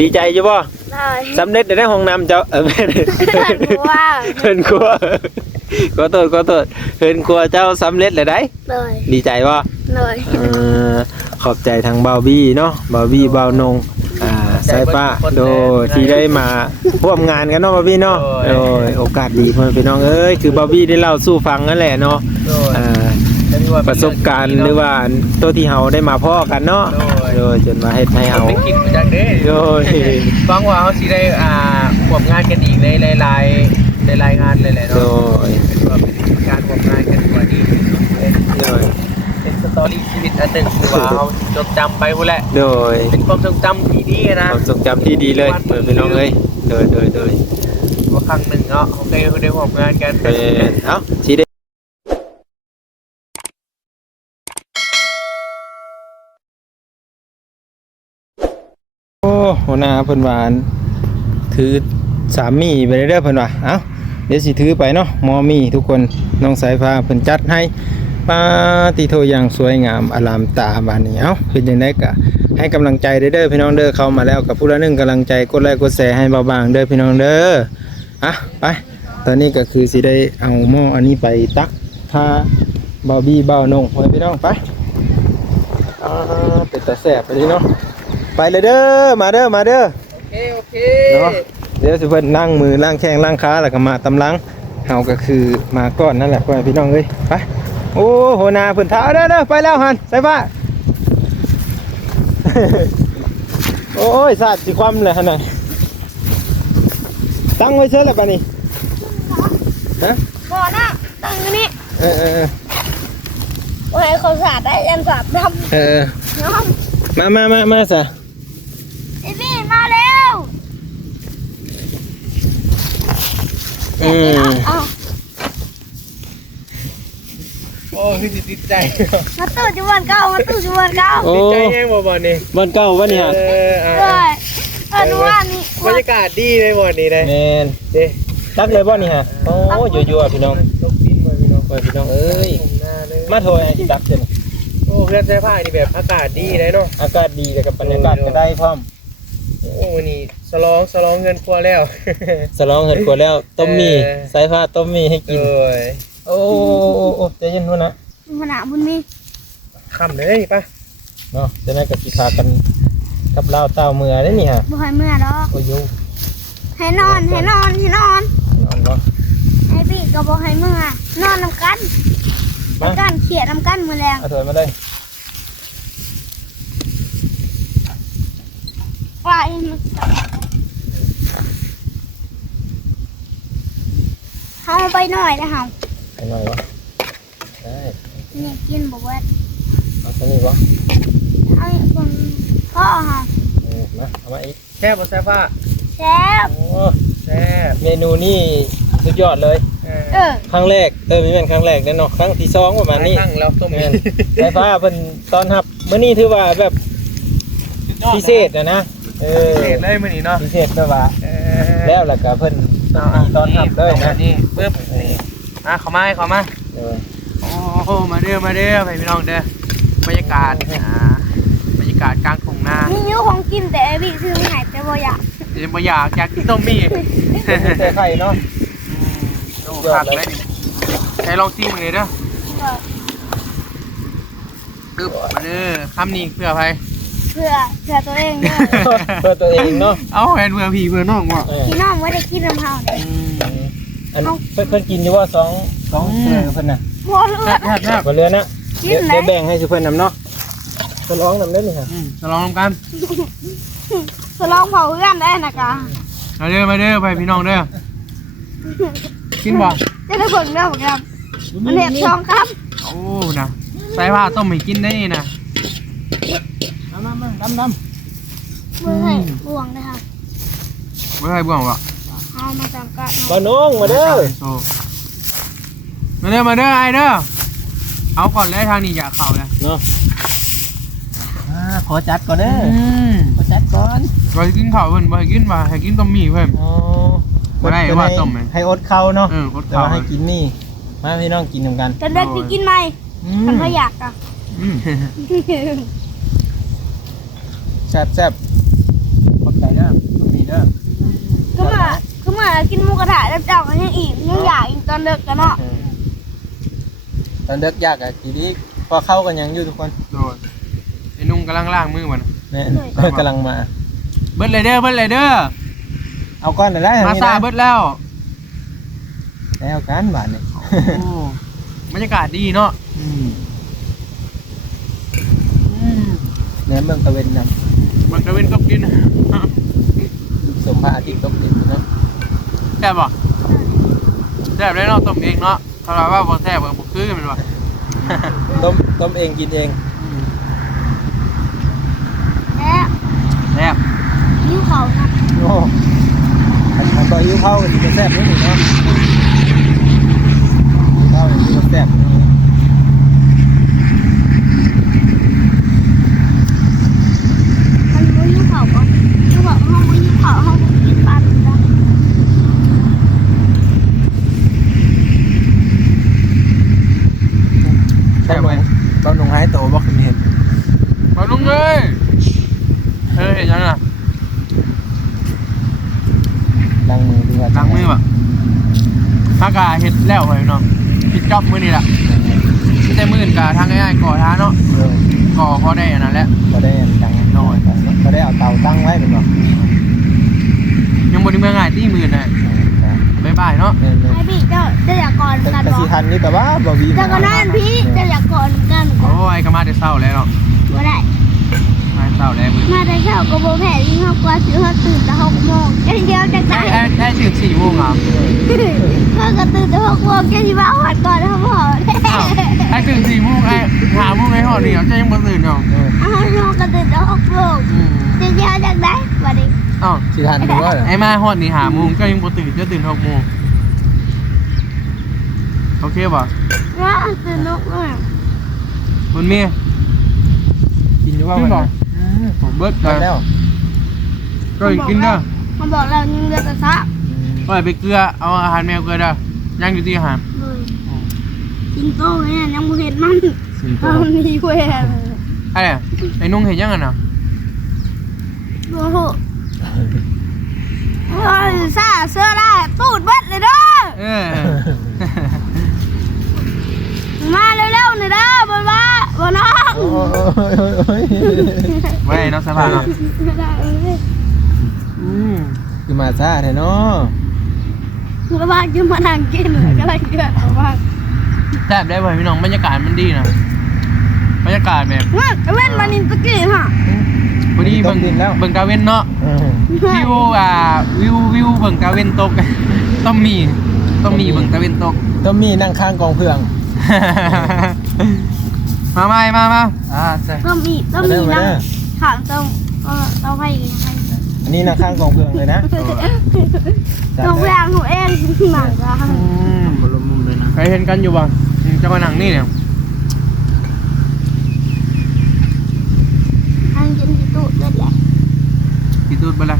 ดีใจอยู่บ่ เลย สำเร็จในห้องน้ำเจ้าเพื่อนว่า เพิ่นกลัวขอโทษเพิ่นกลัวเจ้าสำเร็จเลยได้ เลย ดีใจบ่ เลย ขอบใจทางเบาบี้เนาะเบาบี้เบานงสายฟ้าโดยที่ได้มาร่วมงานกันเนาะเบาบี้เนาะโดยโอกาสดีเพื่อนพี่น้องเอ้ยคือเบาบี้ได้เล่าสู้ฟังนั่นแหละเนาะประสบการณ์หรือว่าตัวที่เฮาได้มาพ่อกันเนาะโดยจนมาเฮ็ดให้เฮา ได้กินมาจากเด้ โดย ฟังว่าเขาสิได้ร่วมงานกันอีกในหลายงานเลยแหละ โด เนาะ ย เป็นว่าเป็นการร่วมงานกันตัวนี้ โดย เป็นสตอรี่ชีวิตอันหนึ่งที่ว่าเขาจดจำไปหมดแหละ โดย เป็นความทรงจำที่ดีนะ ความทรงจำที่ดีเลยเพื่อนพี่น้องเอ้ยโดย ว่าครั้งหนึ่งเนาะเขาเคยได้ร่วมงานกัน เป็นเอ้าสิได้โอ้หัวหน้าเพิ่นว่าถือสามีไปเด้อเพิ่นว่าเอ้าเดี๋ยวสิถือไปเนาะมอมีทุกคนน้องสายฟ้าเพิ่นจัดให้ปาติโทอย่างสวยงามอลามตาบานนี้เอ้าเป็นจังได๋ก็ให้กำลังใจเด้อพี่น้องเด้อเข้ามาแล้วกับผู้ละหนึ่งกำลังใจกดไลค์กดแชร์ให้เบาบางเด้อพี่น้องเด้ออ่ะไปตอนนี้ก็คือสิได้เอาหม้ออันนี้ไปตักพาเบาบี้เบานงไว้พี่น้องไปเป็นตาแซ่บไปดิเนาะไปเลยเด้อมาเด้อ โอเค เนาะเดี๋ยวสิเพิ่นนั่งมือล้างแข้งล้างขาแล้วก็มาตำลังเฮาก็คือมาก่อนนั่นแหละพ่อพี่น้องเอ้ยไปโอ้โหนาเพิ่นท้าเด้อไปแล้วหันใส่ฟ้า โอ้ยสาดสิความเลยหั่นน่ะตั้งไว้เชิญแล้วป่ะนี่ฮะ ก่อนนะตั้งอันนี้ เออ โอ้ยเขาสาดได้ยันสาดดำน้อง มาซะ ไอ้พี่มาเร็ว เอา โอ้คือติดใจ มาตู้จุบันเก้ามาตู้จุบันเก้า โอ้ ติดใจแห้งบ่นี่ วันเก่าวันนี้ฮะ เลยดูว่านี่ บรรยากาศดีเลยบ่นี่เลย แม่น เด้ ตักเลยบ่นี่ฮะโอ้ยั่วๆพี่น้อง ลกปิ้นมาพี่น้อง พ่อพี่น้องเอ้ย หน้าเลย มาโทรให้สิตักเพิ่น โอ้เพื่อนใช้ผ้านี่แบบอากาศดีเลยเนาะ อากาศดีแต่กับบรรยากาศก็ได้พร้อม โอ้วันนี้สลองเงินครัวแล้ว สลองเห็นกว่าแล้วต้มมีสายฟ้าต้มมีให้กิน โอ้ย โอ้ใจเย็นด้วยนะ ขนาดบุญมี ค่ำเลยป่ะ เนาะจะได้กับสิพากันกับเล่าเต้าเมือได้นี่ฮะ บ่ให้เมื่อดอก โอ้ย ให้นอนให้นอนให้นอน เอาเนาะ ให้พี่ก็บ่ให้เมื่อนอนนำกันนำกันเขียดนำกันมือแรง เอาถอยมาได้ ไปเฮาไปหน่อยนะเฮา ให้หน่อยวะได้ นี่กินบ่เบิด เอาตัวนี้วะ เอาคนพ่อเฮา มาเอามาอีก แค่บนใช้ผ้า แซ่บ โอ้ แซ่บ เมนูนี่สุดยอดเลย ครั้งแรกมีเป็นครั้งแรกแน่นอนครั้งที่สองประมาณนี้ ตั้งแล้วต้ม แม่นสายฟ้าเพิ่นตอนรับมื้อนี้ถือว่าแบบพิเศษนะเออ พิเศษเลยมื้อนี้เนาะ พิเศษก็ว่าแล้วล่ะก็เพิ่นตอนรับเลยนะ นี่ปึ๊บนี่เข้ามา เออ โอ้โหมาเด้อไปพี่น้องเด้อบรรยากาศบรรยากาศกลางทุ่งนา มีนิ้วของกินแต่ไอ้พี่ซื้อมาให้แต่บ่อยาก เดี๋ยวบ่อยากกินต้มมี่ ใส่ไข่เนาะ ดูผักเลยใช้ลองซิมเลยเด้อปึ๊บมาเด้อคำนี้เพื่อใคร เพื่อตัวเองด้วย เพื่อตัวเองเนาะ เอาแอนเพื่อพี่เพื่อน้องว่ะ พี่น้องไม่ได้กินน้ำเฮาเลย อันเพิ่นกินอยู่ว่า2เทื่อเพิ่นน่ะ บ่เลือด แซ่บ บ่เหลือนะ กินไหน เดี๋ยวแบ่งให้สุเพิ่นนำเนาะเพิ่นร้องนำได้นี่ฮะ จะลองทำกัน สลองเผาเพื่อนได้นะกะ มาเด้อไปพี่น้องเด้อกินบ่ จะได้ผลเรื่องเหมือนกันมันเห็ดทองครับ โอ้นะใส่ผ้าต้มให้กินได้นี่นะ มาดำ มือให้บ่วงเลยค่ะ ไม่ใช่บ่วงหรอก เอามาจำกัด บ่น้องมาเด้อ มาเด้อไอเด้อเอาก่อนเลยทางนี้อยากเข่าเลย เนาะขอจัดก่อนเด้อขอจัดก่อน ไปกินข้าวเพิ่นไปกินมาให้กินต้มมี่เพิ่น อ๋อ บ่ได้ว่าต้มไหม ให้อดเข้าเนาะ อด แต่ ข้าว ว่าให้กินนี่มาพี่น้องกินนำกัน จนได้กินไหมมันก็อยากอ่ะ แซ่บขอบใจเด้อ ด้อต้มมีเด้อ ก็มากินหมูกระทะแล้วเจ้าก็ยังอีกยังอยากอีกตอนเด็กกันเนาะ ตอนเด็กยากอะทีนี้พอเข้ากันยังอยู่ทุกคน โดนไอ้นุ่งกำลังล่างมือมัน เนี่ยกำลังมา เบิดเลยเด้อ เอาก้อนได้ มาซาเบิดแล้ว แล้วกันบาทนี่ โอ้บรรยากาศดีเนาะ เนี่ยเมืองตะเวนนะ มันจะเป็นกับกิน สมพระอาทิตย์ตกดินเนาะ แซ่บป่ะแซ่บได้เนาะต้มเองเนาะเขาบอกว่าบ่แซ่บบ่คือมันว่ะ ต้มเองกินเอง แล้ว แซ่บ นิ้วเขานะ โอ้อันต่อยิ้วเข้ากันจะแซ่บนิดหนึ่งเนาะเข้ากันจะแซ่บ มันมือนิ้วเขาก็นิ้วเขาห้องมือนิ้วเขาห้องกินปลาถึงได้ ใช่ไหมตอนหนุ่งหายโตบอกคือมีเห็น มาลุงเลยเห็นยังอ่ะ ล้างมือดีกว่า ล้างมือป่ะถ้ากาเห็ดแล้วไปเนาะปิดจ็อบมื้อนี่แหละที่แต่มื้ออื่นกาทางง่ายๆก่อท้าเนาะก่อพอได้อันนั้นแหละ ก็ได้ดังน้อยก็ได้เอาเตาตั้งไว้เป็นแบบ ยังบ่ได้เมื่อง่ายที่มื้อน่ะบ๊ายบายเนาะ เนี่ย ไอ้พี่เจ้าอยากก่อนกัน กระ บอ สี ก ทันนี่แต่ว่าบ่วี เจ้าก็นั่นพี่เจ้าอยากก่อนกัน โอ้ยก็มาแต่เช้าแล้วเนาะ ก็ได้ มาเช้าแล้วมื้อ มาได้เช้าก็โบแผ่ยิ่งเขากว่าซื้อเขาตื่นแต่6 โมงแค่เดียวจะตาย ได้ตื่น4 โมงอ่ะ เขาก็ตื่นแต่6 โมงแค่ที่ว่าหัดก่อนเขาบอก อ้าวไอ้ตื่น4 โมงไอ้5 โมงไอ้หอดนี่จะยังบ่ตื่นเนาะ อ้าวน้องก็ตื่นแต่6 โมงจะเดียวจากได้บัดนี้ อ้าว สีทันดูว่า ไอ้มาหอดนี่5 โมงก็ยังบ่ตื่นจะตื่น6 โมงโอเคป่ะ ว่าตื่นนกมาก คุณเมีย กินอยู่ว่า ขึ้ วัน น บอกผมเบิด กินแล้ว ก็กินเด้อ มันบอกเรายังเดือดกระซะ ไปเกลือเอาอาหารแมวเกลือเด้อย่างอยู่ที่อาหาร เลยกินโต้เนี่ยยังบ่เห็นมัน สินโต เอามีแหวน ไอ้ไอ้นุ่งเห็นยังไงน่ะ โอ้โหโอ้ยซ่าเสื้อได้ตูดเบิดเลยเด้อ เออ มาเร็วๆหน่อยเด้อบนว่าบนน้อง โอ้ย ไว้น้องสภาเนาะ คือมาซ่าแท้เนาะ กระบะจะมานั่งกินก็เลยเกิดออกมา แซ่บได้เว้ยพี่น้องบรรยากาศมันดีนะบรรยากาศแบบ ว่าเว้นมานินตะกี้ฮะ พอดีเบิ่งตาเว้นเนาะวิววิวเบิ่งตาเว้นตกต้องมีเบิ่งตาเว้นตก ต้องมีนั่งข้างกองเพื่อง มาใช่ ต้องมีนั่งถามต้องให้ อันนี้นั่งข้างกองเพื่องเลยนะ ต้องแรงหนูเองหนังจ้า บนมุมเลยนะใครเห็นกันอยู่บ้างจะมาหนังนี่เนี่ย อันกินที่ตู้เลือดแหละ พี่ตูดไปละ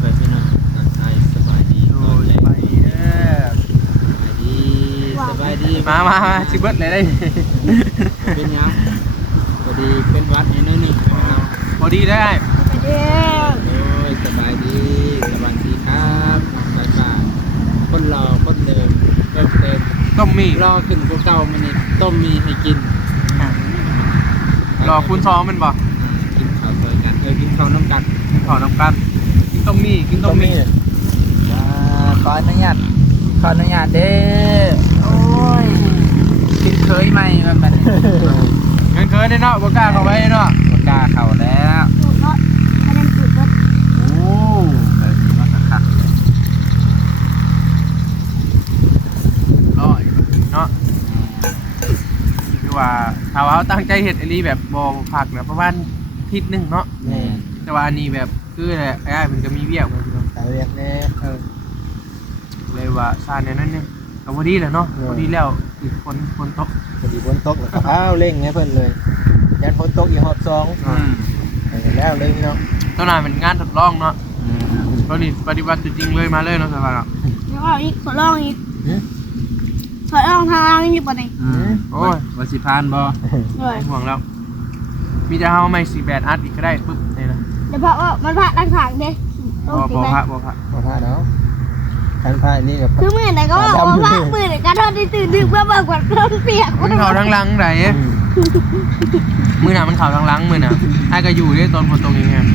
ไปพี่น้องทางไทยสบายดี โอ้ยไปเด้อ สบายดี มาชิเบิร์ดเลยได้ เป็นยังพอดีเป็นวัดให้น้อยหนึ่งนะครับ พอดีได้ ไปเด้อ โอ้ยสบายดีสวัสดีครับน้องสายป่านคนรอคนเดิมเพิ่มเติม ต้มมี รอขึ้นกูเก่ามันนี่ต้มมีให้กิน รอคุณซ้อมมันบ่ กินข้าวสวยกันกินข้าวน้ำกัน ขอน้ำกันกินต้มมีกินต้มมี ขออนุญาตเด้อโอ้ยกินเคยไหมมัน เงินเคยได้เนาะบ่กล้าเข้าไปเนาะ กล้าเข่าแล้ว ตูดรถคะแนนตูดรถ โอ้ เลยมาสักคัก รออยู่เนาะคือว่าถ้าว่าเขาตั้งใจเฮ็ดอันนี้แบบบ่ผักแบบประมาณอาทิตย์นึงเนาะ นี่ แต่ว่าอันนี้แบบคือไอ้มันก็มีเวียกเหมือนกัน สายเรียกแน่ เลยว่าซาเนี่ยนั่นเนี่ยก็พอดีแหละเนาะพอดีแล้วอีกคนตก พอดีบนตกแล้วก็อ้าวเร่งไงเพิ่นเลยยันฝนตกอีกหอบสองแล้วเลยพี่น้อง ตอนนั้นเป็นงานทดลองเนาะตอนนี้ปฏิบัติจริงเลยมาเลยเนาะสบายเนาะ แล้วก็อีกขอลองอีกขอลองทางล่างนี่ปะเนี่ย โอ้ย วัสิพานบ่ เลย ห่วงแล้ว มีจะเอาไม่48อัดอีกก็ได้ปุ๊บนี่นะ เดี๋ยวเพราะว่ามันผ่าด้านข้างเด้ บ่พระ บ่พลาดเนาะคันพลาดนี่กับ คือมื้อไหนก็ว่าว่ามื้อไหนก็ทอดที่ตื่นดึกเพื่อเบิกกวาดเครื่องเปียก มันเข่าทั้งหลังไหนมือหนามันเข่าทั้งหลังมือหนาไอ้ก็อยู่ด้วยตอนฝนตกอย่างเงี้ย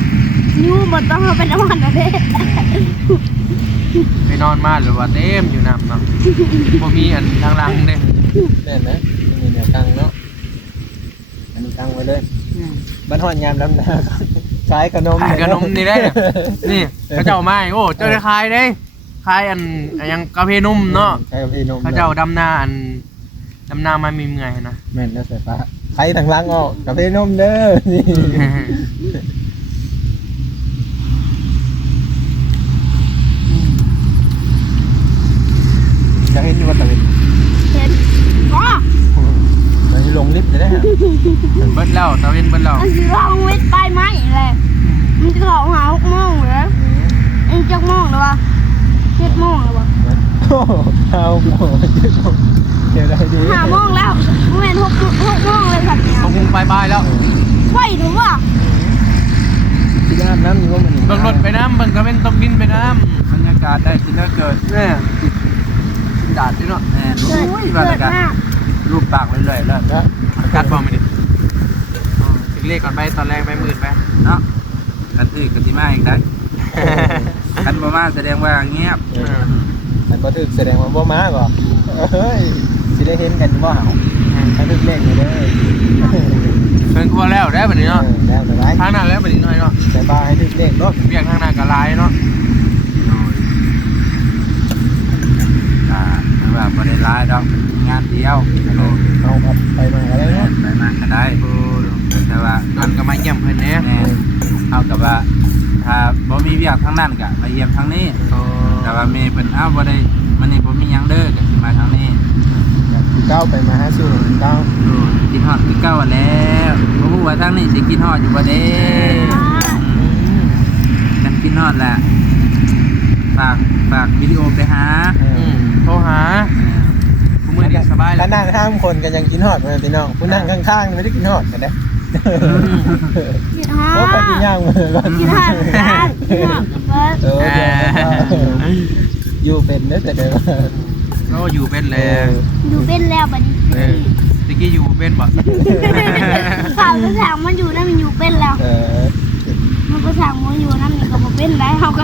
ยูบ่ต้องเอาเป็นน้ำมันนะเด้ ไปนอนมาหรือว่าเต็มอยู่น้ำเนาะบ่มีอันทั้งหลังเด้ แม่นนะนี่เนี่ยตั้งเนาะอันนี้ตั้งไว้เลยบ้านฮอดยามดำนาขายขนม ขายขนมนี่ได้เนี่ยนี่เขาเจ้าไม้โอ้เจ้าได้ขายได้ขายอันยังกาแฟนุ่มเนาะ ขายกาแฟนม เขาเจ้าดำนาอันดำนามามีเมื่อยนะ แม่นนะสายฟ้าขายทางหลังออกกาแฟนมเด้อนี่จะเห็นอยู่ว่าตะเวน เห็นอ๋อ มันลงลิฟต์เลยนะฮะ เบิดแล้วตะเวนเบิดแล้ว มันสิลองเวทไปไหมเลยมันจะเข้าหา6 โมงเหรออันจักโมงแล้ววะ7 โมงแล้ววะ โอ้เอาหมดเดี๋ยวได้ดี 5 โมงแล้วเว้น6 โมงเลยครับเนี่ย ตกลงบายแล้ว ไฟหรือว่า ที่น้ำอยู่ว่ามัน เบิ่งรถไปน้ำเบิ่งตะเวนตกดินไปน้ บรรยากาศได้ที่น่าเกิด ำเนี่ยดาดที่เนาะ แน่รู้ เกิด บรรยากาศ มาก รูปปากเรื่อยๆแล้ว นะ กัดบอลไปดิถึงเลขก่อนไปตอนแรกไปหมื่นไป เนาะกันอื่นกันที่มาอีกได้กันบ่มาแสดงว่าเงียบ มันก็ถึกแสดงว่าบ่มาก่อนเฮ้ยสิได้เห็นกันว่าถ้าถึกเลขเลยเด้อ เพิ่นก็บ่แล้วได้บัดนี้เนาะ แล้วแต่ไร ทางหน้าแล้วบัดนี้หน่อยเนาะ แต่บ้าให้ถึกเลขรถ เบียงทางหน้าก็ลายเนาะ ถือว่าบ่ได้ร้ายดอกงานเดียว เอาครับไปมาอะไร แม่ เนาะ ไปมาก็ได้ โอ้ แต่ว่า มันก็มาเยี่ยมเพิ่นแหน่ แม่เอากับว่าถ้าบ่มีเวียกทางนั้นก็มาเยี่ยมทางนี้ โอ้ แต่ว่าเมย์เป็นอ้าวบ่ได้มันนี่บ่มีหยังเด้อก็สิมาทางนี้ เก้าไปมาหาสู่เก้า กินฮอดคือเก่าแล้วบ่ฮู้ว่าทางนี้สิกินฮอดอยู่บ่เด้กันกินฮอดแหละฝากวิดีโอไปหา โทรหาผู้มือนี่สบาย ถ้า แล้ว นั่งข้างคนกันยังกินฮอดมาพี่น้องผู้นั่งข้างๆไม่ได้กินฮอดกันนะ กินฮะ โอ้ไปกินย่างมือก่อน กินฮะกินฮะเบิร์ด อยู่เป็นเด้อแต่เดี๋ยว ก็อยู่เป็นเลย อยู่เป็นแล้วบัดนี้ ตะกี้อยู่เป็นบ่ ข่าวกระถางมันอยู่นั่นมันอยู่เป็นแล้ว มันกระถางมันอยู่นั่นมันก็บ่เป็นได้เฮาก็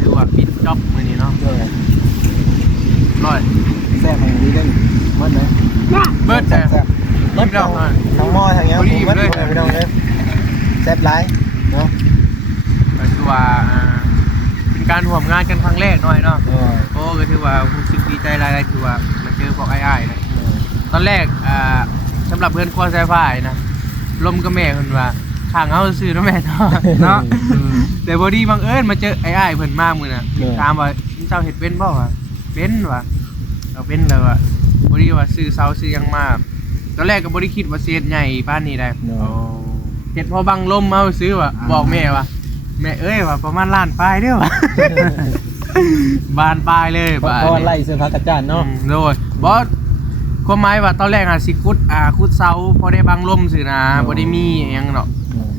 ถือว่าปิดจ็อบมื้อนี้เนาะร้อย แซ่บของนี้เล่นมันไหม เบิดแต่ มัดทั้งหม้อทั้งยังมัดพี่น้องเลยแซ่บไรเนาะ ก็ถือว่าเป็นการร่วมงานกันครั้งแรกหน่อยเนาะโอ้ก็ถือว่ารู้สึกดีใจหลายๆคือว่ามาเจอพวกอ้ายๆนะตอนแรกสำหรับเพื่อนครัวสายฟ้านะลมกับแม่เพิ่นว่าข้างเฮาซื้อเนาะแม่เนาะแต่บ่ดีบังเอิญมาเจออ้ายๆเพิ่นมามื้อน่ะถามว่าเจ้าเฮ็ดเป็นบ่วะเป็นว่ะเราเป็นแล้วว่าบ่ดีว่าซื้อเซาซื้อหยังมาตอนแรกก็บ่ได้คิดว่าสิเฮ็ดใหญ่ปานนี้ได้เฮ็ดพอบังลมเฮาซื้อว่ะบอกแม่ว่าแม่เอ้ยว่าประมาณล้านปลายเด้อว่ะ บานปลายเลยบาด ก็ไล่เสื้อผ้ากระจานเนาะ โดยบอสความหมายว่าตอนแรกสิคุดเสาพอได้บังลมสินะบ่ได้มีหยังเนาะ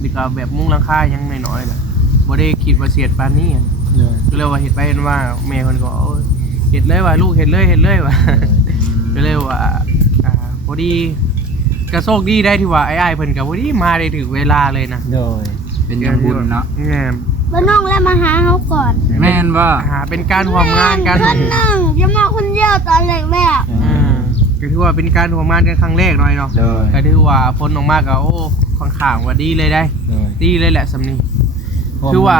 นี่ก็แบบมุ้งหลังคายังน้อยๆแหละบ่ได้คิดว่าเสียดปานนี้ก็เลยว่าเฮ็ดไปเห็นว่าแม่เพิ่นก็เฮ็ดเลยว่าลูกเฮ็ดเลยว่าก็เลยว่าพอดีก็โชคดีได้ที่ว่าอ้ายๆเพิ่นก็บ่ดีมาได้ถึงเวลาเลยนะ โดย เป็นยังบุญเนาะ แม่น แล้วน้องแล้วมาหาเขาก่อน แม่นบ่ เป็นการร่วมงานกัน คนหนึ่งจะมาคนเดียวตอนแรก ก็ถือว่าเป็นการร่วมงานกันครั้งแรกหน่อยเนาะ โดย ก็ถือว่าผลออกมาก็โอ้ค่อนข้างว่าดีเลยได้ ดีเลยแหละสำนี้คือว่า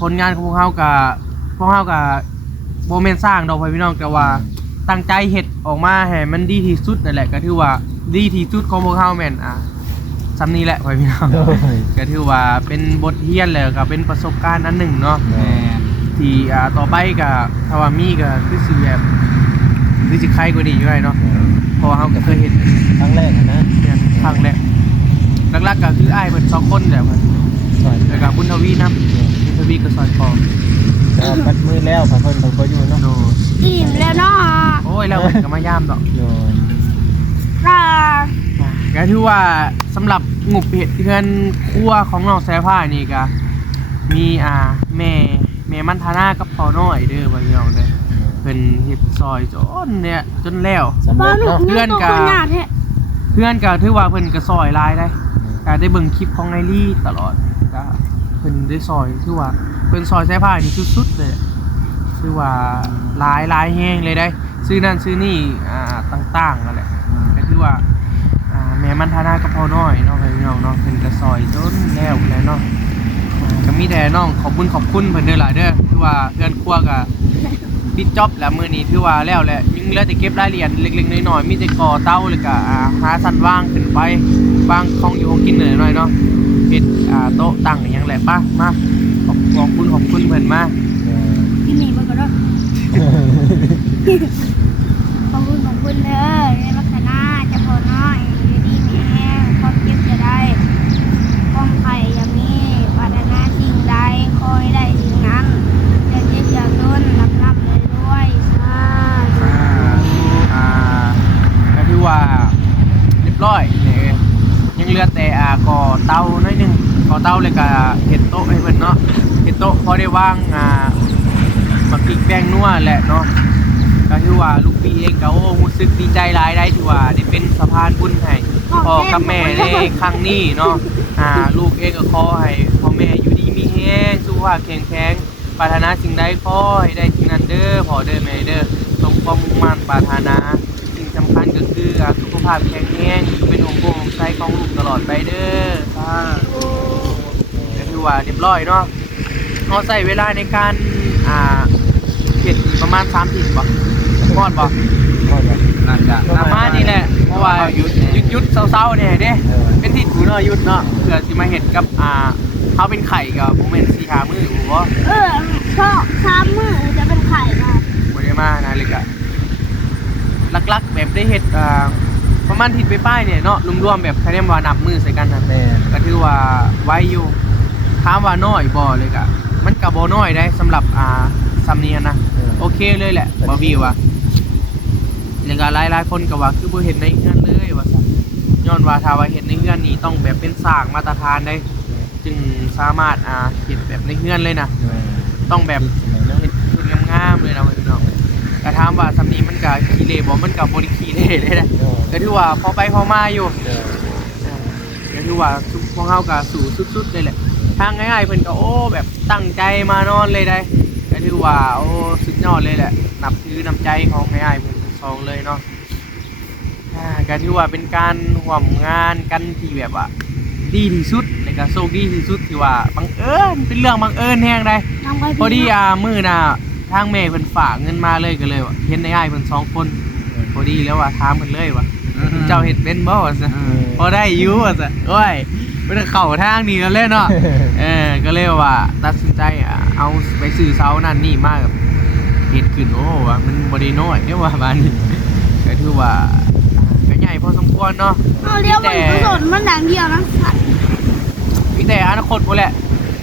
ผลงานของพวกเฮากับโมเมนต์สร้างดอกไฟพี่น้องแต่ว่าตั้งใจเฮ็ดออกมาให้มันดีที่สุดนั่นแหละก็ถือว่าดีที่สุดของพวกเฮาแม่นสำนี้แหละไฟพี่น้องก็ถือว่าเป็นบทเรียนแล้วก็เป็นประสบการณ์อันหนึ่งเนาะ แม่น ที่ต่อไปก็ถ้าว่ามีก็คือสิแบบคือสิใครก็ดีอยู่ได้เนาะเพราะว่าเฮาก็เคยเห็น ครั้งแรกนะ เนี่ยครั้งแรกหลักๆก็คืออ้ายเพิ่น2คนแหละเพิ่น สอน แล้วก็บุญทวีนำบุญทวีก็ซอยคอ ปัดมือแล้วพาเพิ่นเขาอยู่เนาะ โด ๆอิ่มแล้วเนาะ โอ้ยแล้วเพิ่นก็มายามดอก โดย อ่า ก็ถือว่าสำหรับงบเห็ดเพื่อนครัวของน้องสายฟ้านี่ก็มีแม่มันทานากับพ่อน้อยเด้อว่าพี่น้องเด้อเพิ่นเฮ็ดซอยจนแล้ว สำ บ้า เร็ น จ หนู เนาะ เงินตัวคนหยาดแท้ เพื่อนก็ถือว่าเพิ่นก็ซอยหลายได้ก็ได้เบิ่งคลิปของไนลี่ตลอดก็เพิ่นได้ซอยถือว่าเพิ่นซอยสายฟ้านี่สุดๆเลยคือว่าหลายแฮงเลยได้ซื้อนั่นซื้อนี่ต่างๆนั่นแหละก็คือว่าแม่มันทานากับพ่อน้อยเนาะพี่น้องเนาะเพิ่นก็ซอยจนแล้วเนาะก็มีแต่น้องขอบคุณเพิ่นเด้อล่ะเด้อคือว่าเพื่อนครัวก็ปิดจ็อบแล้วมื้อนี้ถือว่าแล้วแหละยังเหลือแต่เก็บรายละเอียดเล็กๆน้อยๆมีแต่ก่อเตาแล้วก็หาสันว่างขึ้นไปวางของอยู่ของกินหน่อยๆเนาะเฮ็ดโต๊ะตั้งอย่างแหละป่ะมาขอบคุณเพิ่นมา กินหนีมันก็ได้ขอบคุณเด้อในลักษณะจะพอน้อยอยู่ดีมีแห้งความเจ็บจะได้ความไข่อย่ามีปรารถนาสิ่งใดขอให้ได้สิ่งนั้นจะเจ็บอย่าจนรับเลยด้วยสาธุ ก็ถือว่าเรียบร้อยเนี่ยยังเหลือแต่ก่อเตาหน่อยหนึงก่อเตาเลยก็เฮ็ดโต๊ะให้เพิ่นเนาะเฮ็ดโต๊ะพอได้วางมาพริกแป้งนัวแหละเนาะก็ถือว่าลูกพี่เองก็รู้สึกดีใจหลายได้ที่ว่าได้เป็นสะพานบุญให้พ่อกับแม่ในครั้งนี้เนาะลูกเองก็ขอให้พ่อแม่อยู่ดีมีแรงสุขภาพแข็งแรงปรารถนาสิ่งใดขอให้ได้สิ่งนั้นเด้อพ่อเด้อแม่เด้อสมความมุ่งมั่นปรารถนาสิ่งสำคัญก็คือสุขภาพแข็งแรงเป็นองค์โองไซของลูกตลอดไปเด้อก็ถือว่าเรียบร้อยเนาะเราใส่เวลาในการเห็ดประมาณ3 ทิศบ่พอดบ่ น่าจะ ประมาณนี้แหละเพราะว่าหยุดเศร้าๆเนี่ยเด้เป็นทิศหูเนาะหยุดเนาะเพื่อสิมาเห็ดกับเขาเป็นไข่กับผมเป็น4-5 มื้อผมว่า ชอบ3 มื้อจะเป็นไข่ค่ะ บ่ได้มานะเลยก็ลักๆแบบได้เห็ดประมาณทิศไปป้ายเนี่ยเนาะรวมๆแบบคะแนนว่านับมื้อใส่กันนั่น แม่ ก็ถือว่าไว้อยู่ถามว่าน้อยบ่เลยก็มันก็บ่น้อยได้สำหรับซ้ำนี้นะโอเคเลยแหละบ่มีว่าแล้วก็หลายๆคนก็ว่าคือบ่เห็นในเฮือนเลยว่าซั่นย้อนว่าถ้าว่าเห็นในเฮือนนี่ต้องแบบเป็นสร้างมาตรฐานได้จึงสามารถเห็นแบบในเฮือนเลยนะต้องแบบเห็นงามๆเลยนะพี่น้องก็ถามว่าซ้ำนี้มันก็ขี้เละบ่มันก็บ่ได้ขี้เละเลยนะก็ถือว่าพอไปพอมาอยู่ก็ถือว่าพวกเฮาก็สู้สุดๆเลยแหละทางง่ายๆเพิ่นก็แบบตั้งใจมานอนเลยได้ก็ถือว่าสุดยอดเลยแหละนับถือน้ำใจของง่ายๆเพิ่นทั้งสองเลยเนาะก็ถือว่าเป็นการร่วมงานกันที่แบบว่าดีที่สุดและก็โชคดีที่สุดที่ว่าบังเอิญเป็นเรื่องบังเอิญแฮงได้พอดีมื้อน่ะทางแม่เพิ่นฝากเงินมาเลยก็เลยว่าเห็นง่ายๆเพิ่น2 คนพอดีแล้วว่าถามเพิ่นเลยว่าเจ้าเฮ็ดเป็นบ่ว่าซั่นพอได้อยู่ว่าซั่นโอ้ยมันเข้าทางนี้กันเลยเนาะก็เลยว่าตัดสินใจเอาไปซื้อเสานั่นนี่มากับเฮ็ดขึ้นว่ามันบ่ได้น้อยเด้ว่าบ้านนี้ก็ถือว่าก็ใหญ่พอสมควรเนาะ เอาเลี้ยวมันกระโดดมันดังเดียวนะ มีแต่อนาคตพุ่นแหละ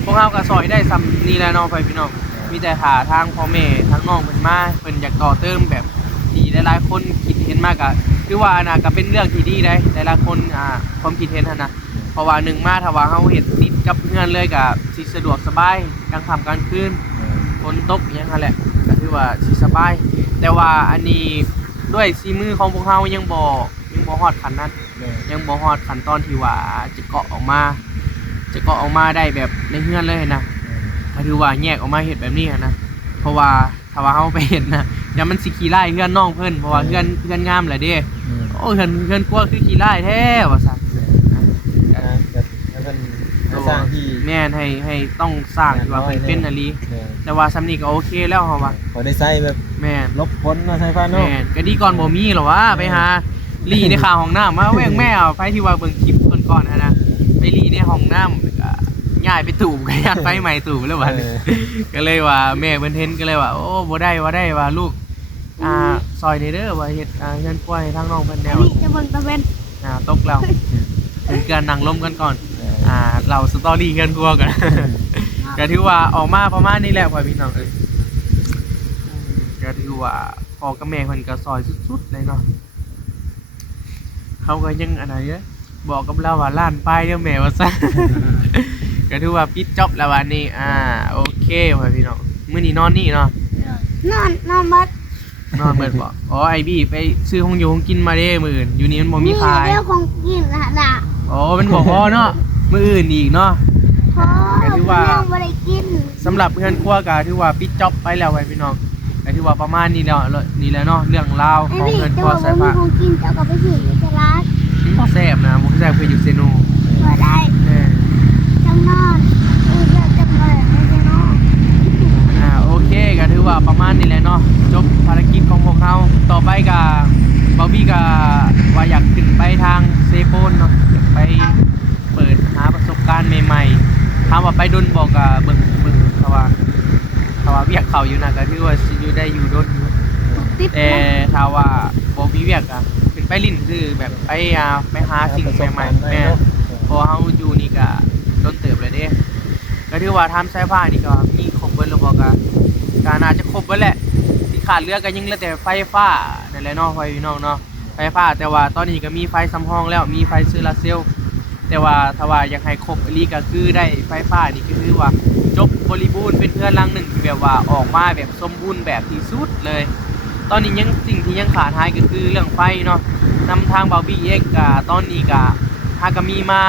พวกเฮาก็ซอยได้ซ้ำนี่แหละเนาะพี่น้องมีแต่หาทางพ่อแม่ทางน้องเพิ่นมาเพิ่นอยากต่อเติมแบบที่หลายๆคนคิดเห็นมากก็คือว่าน่ะก็เป็นเรื่องที่ดีได้หลายๆคนความคิดเห็นหั่นน่ะเพราะว่า1มาถ้าว่าเฮาเฮ็ดติดกับเฮือนเลยก็สิสะดวกสบายกลางค่ำกลางคืนฝนตกอิหยังนั่นแหละก็ถือว่าสิสบายแต่ว่าอันนี้ด้วยฝีมือของพวกเฮายังบ่ฮอดขั้นนั้นยังบ่ฮอดขั้นตอนที่ว่าจะเกาะออกมาได้แบบในเฮือนเลยนะก็ถือว่าแยกออกมาเฮ็ดแบบนี้นะเพราะว่าถ้าว่าเฮาไปเฮ็ดนะอย่ามันสิขี้ไล่เฮือนน้องเพิ่นเพราะว่าเฮือนงามแหละเด้โอ้เฮือนกลัวคือขี้ไล่แท้ว่าซั่นสร้างที่ แม่นให้ต้องสร้างที่ว่าเป็นอลีแต่ว่าซ้ำนี้ก็โอเคแล้วเฮาว่า พอได้ใช้แบบ แม่น ลบพ้นมาใช้ฟ้าเนาะ แม่นก็ดีก่อนบ่มีหรอวะไปหาลี่ในข้างห้องน้ำมาแว่งแม่เอาไปที่ว่าเบิ่งคลิปก่อนๆนะไปลี่ในห้องน้ำก็ย้ายไปตู่ก็ย้ายไฟใหม่ตู่แล้วบัดก็เลยว่าแม่เพิ่นเห็นก็เลยว่าโอ้บ่ได้ว่าลูกซอยนี่เด้อว่าเฮ็ดเฮือนกล้วยทางน้องเพิ่นแน อัน ว นี้จะเบิ่งตะเวน ตกแล้วเป็นการนั่งลมกันก่อนเราสตอรี่กันกลัวกันก็ถือว่าออกมาประมาณนี้แหละพ่อพี่น้องก็ถือว่าพ่อกับแม่เพิ่นก็ซอยสุดๆเลยเนาะเขาก็ยังอันไหน บอกกับเราว่าล้านปลายเด้อแม่ว่าซั่น ก็ถือว่าปิดจ็อบแล้ววันนี้โอเคพ่อพี่น้องมื้อนี้นอนนี่เนาะ นอนบัด นอนเบิดบ่อ๋อไอ้บี้ไปซื้อของอยู่ของกินมาเด้มื้ออื่นอยู่นี่มันบ่มีขาย เรื่องของกินน่ะ อ๋อมันบ่พอเนาะมื้ออื่นอีกเนาะ พอ ก็ถือว่า เรื่องบ่ได้กิน สำหรับเพื่อนครัวก็ถือว่าปิดจ็อบไปแล้วไว้พี่น้องก็ถือว่าประมาณนี้แล้วนี่แหละเนาะเรื่องราว ไอ้ ของ พี่ เพื่อนค จะ รัว บอก สาย ว่ามี ฟ้า ของกินเจ้าก็ไปซื้ออยู่ตลาด บ่แซ่บนะบ่แซ่บคืออยู่เซโน บ่ได้ เออ จังนอนเรื่องจังเลยไม่ใช่นอน โอเคก็ถือว่าประมาณนี้แหละเนาะจบภารกิจของพวกเราต่อไปก็บอบบี้ก็ว่าอยากขึ้นไปทางเซโปนเนาะอยากไปเปิดหาประสบการณ์ใหม่ๆถามว่าไปดนบอกก็เบิ่งเขาว่าเวียกเขาอยู่นะก็ถือว่าสิอยู่ได้อยู่ดนอยู่ ติด แต่ถ้าว่าบ่มีเวียกอะขึ้นไปลิ้นคือแบบไปหาสิ่งใหม่ๆแม่นเพอเฮาอยู่นี่ก็โดนเติบเลยเด้ก็ถือว่าทำสายผ้านี่ก็มีครบเบิดแล้วบ่ก็น่าจะครบเบิดแหละที่ขาดเหลือก็ยังเหลือแต่ไฟฟ้านั่นแหละเนาะพี่น้องเนาะไฟฟ้าแต่ว่าตอนนี้ก็มีไฟสำรองแล้วมีไฟโซลาร์เซลล์แต่ว่าถ้าว่าอยากให้ครบอีหลีก็คือได้ไฟฟ้านี่ก็คือว่าจบบริบูรณ์เป็นเทือนหลังหนึ่งที่แบบว่าออกมาแบบสมบูรณ์แบบที่สุดเลย ตอนนี้ยังสิ่งที่ยังขาดหายก็คือเรื่องไฟเนาะนำทางเบาบี้เอ็กกะตอนนี้กะฮากามีมา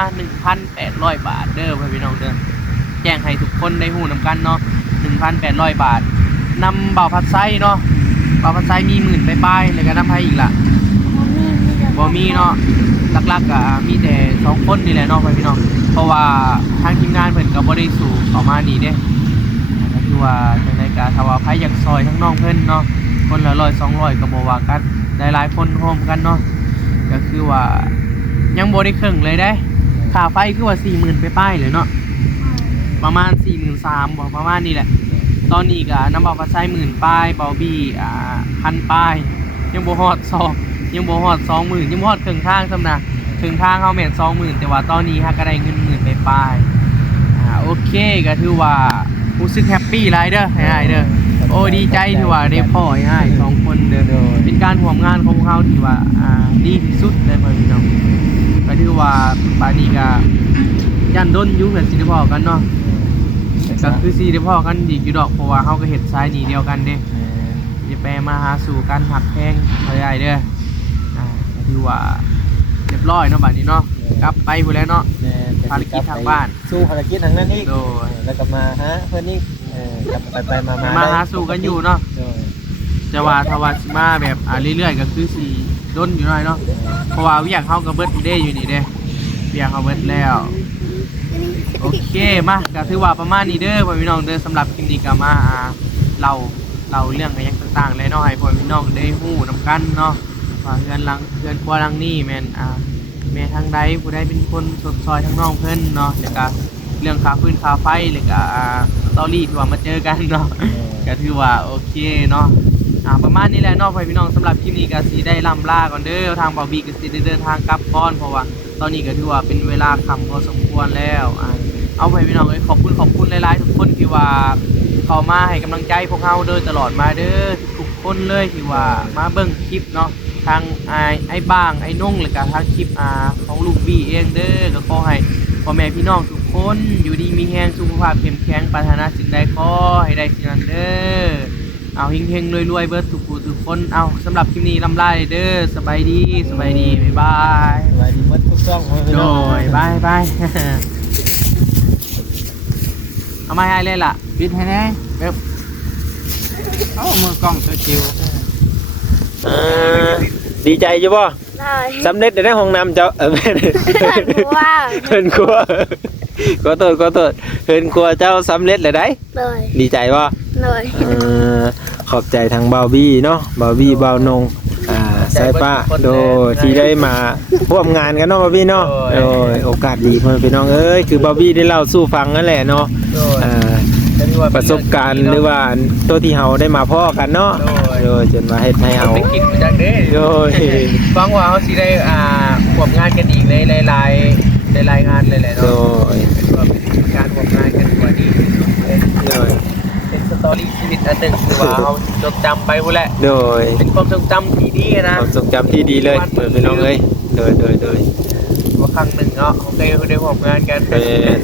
1,800 บาทเด้อพี่น้องเด้อแจ้งให้ทุกคนได้ฮู้นำกันเนาะ 1,800 บาทนำเบาพัดไซเนาะเบาพัดไซมี10,000ไปปลายแล้วก็นำให้อีกล่ะบ่มีเนาะหลักๆก็มีแต่2คนนี่แหละเนาะพี่น้องเพราะว่าทางทีมงานเพิ่นก็บ่ได้สู่เข้ามานี่เด้ก็คือว่าจังได๋ก็ถ้าว่าไผอยากซอยทั้งน้องเพิ่นเนาะคนละ100 200ก็บ่ว่ากันได้หลายคนร่วมกันเนาะก็คือว่ายังบ่ได้ครึ่งเลยได้ค่าไฟคือว่า 40,000 ไปปลายเลยเนาะประมาณ 43,000บ่ประมาณนี้แหละตอนนี้ก็น้ำเบาพัดไซ10,000ปลายเบาบี้1,000ปลายยังบ่ฮอด2ยังบ่ฮอด 20,000ยังบ่ฮอดครึ่งทางซ้ำนะครึ่งทางเฮาแม่น 20,000แต่ว่าตอนนี้ฮักก็ได้เงิน10,000ไปปลายโอเคก็ถือว่ารู้สึกแฮปปี้หลายเด้อให้อ้ายเด้อโอ้ดีใจที่ว่าได้พ่อให้อ้าย2คนเด้อเป็นการร่วมงานของพวกเราที่ว่าดีที่สุดเลยพี่น้องก็ถือว่าปานนี้ก็ย่านดนอยู่กันสิได้พ้อกันเนาะก็คือสิได้พ้อกันอีกอยู่ดอกเพราะว่าเฮาก็เฮ็ดสายนี้เดียวกันเด้จะไปมาหาสู่กันหักแพงให้อ้ายเด้อก็ถือว่าเรียบร้อยเนาะบัดนี้เนาะกลับไปพุ่นแล้วเนาะภารกิจทางบ้าน สู้ภารกิจทางนั้นอีก โดย แล้วก็มาฮะเพิ่นนี่กลับไปมา มาหาสู่กันอยู่เนาะ โดย จะว่าถ้าว่าสิมาแบบเรื่อยๆก็คือสิด้นอยู่หน่อยเนาะเพราะว่าเวียกเฮาก็เบิดเด้อยู่นี่เด้เวียกเฮาเบิดแล้วโอเคมาก็ถือว่าประมาณนี้เด้อพ่อพี่น้องเด้อสำหรับคลิปนี้ก็มาเราเรื่องอะไรต่างๆเลยเนาะให้พ่อพี่น้องได้ฮู้นำกันเนาะว่าเฮือนครัวหลังนี้แม่นแม่ทางใดผู้ใดเป็นคนสดซอยทางน้องเพิ่นเนาะแล้วก็เรื่องค่าฟืนค่าไฟแล้วก็สตอรี่ที่ว่ามาเจอกันเนาะก็ถือว่าโอเคเนาะประมาณนี้แหละเนาะพี่น้องสำหรับคลิปนี้ก็สิได้ล่ำลาก่อนเด้อทางบ่าวบีก็สิได้เดินทางกลับก่อนเพราะว่าตอนนี้ก็ถือว่าเป็นเวลาค่ำพอสมควรแล้วเอาไปพี่น้องเอ้ยขอบคุณหลายๆทุกคนที่ว่าเข้ามาให้กำลังใจพวกเราโดยตลอดมาเด้อทุกคนเลยที่ว่ามาเบิ่งคลิปเนาะทางไอ้บ้างไอ้นุ่งแล้วก็ทางคลิปของลูกบี้เองเด้อก็ขอให้พ่อแม่พี่น้องทุกคนอยู่ดีมีแรงสุขภาพเข้มแข็งปรารถนาสิ่งใดขอให้ได้สิ่งนั้นเด้อเอาเฮงๆรวยๆเบิดทุกผู้ทุกคนเอาสำหรับคลิปนี้ลำลาเด้อสบายดีบ๊ายบาย สวัสดีหมดทุกช่อง โดยบาย เอามาให้เลยล่ะ ปิดให้แน่ เว็บ เอามือกล้องตัวจิ๋ว ดีใจอยู่บ่ ได้ สำเร็จในห้องน้ำเจ้าเพื่อนว่า เพิ่นกลัวขอโทษเพิ่นกลัวเจ้าสำเร็จเลยได้ เลย ดีใจบ่ เลย ขอบใจทางบาวบี้เนาะบาวบี้บาวนงสายป้าโดยที่ได้มาร่วมงานกันเนาะบาวบี้เนาะโดยโอกาสดีเพื่อนพี่น้องเอ้ยคือบาวบี้ได้เล่าสู้ฟังนั่นแหละเนาะประสบการณ์หรือว่าตัวที่เฮาได้มาพ่อกันเนาะโดยจนมาเฮ็ดให้เฮา เป็นคลิปมาจากเด้ โดย ฟังว่าเขาสิได้ร่วมงานกันอีกในหลายงานเลยแหละ โด เนาะ ย เป็นว่าเป็นการร่วมงานกันตัวดีที่สุดเลย โดย เป็นสตอรี่ชีวิตอันหนึ่งที่ว่าเขาจดจำไปพุ่นแหละ โดย เป็นความทรงจำที่ดีนะ ความทรงจำที่ดีเลยเพื่อนพี่น้องเอ้ยโดย ว่าครั้งหนึ่งเนาะโอเคได้ร่วมงานกัน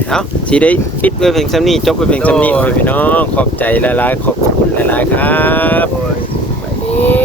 เอ้าสิได้ปิดไว้เพียงซ้ำนี้จบไว้เพียงซ้ำนี้ โอ้ย พี่น้องขอบใจหลายๆขอบคุณหลายๆครับ โอ้ย ไปดี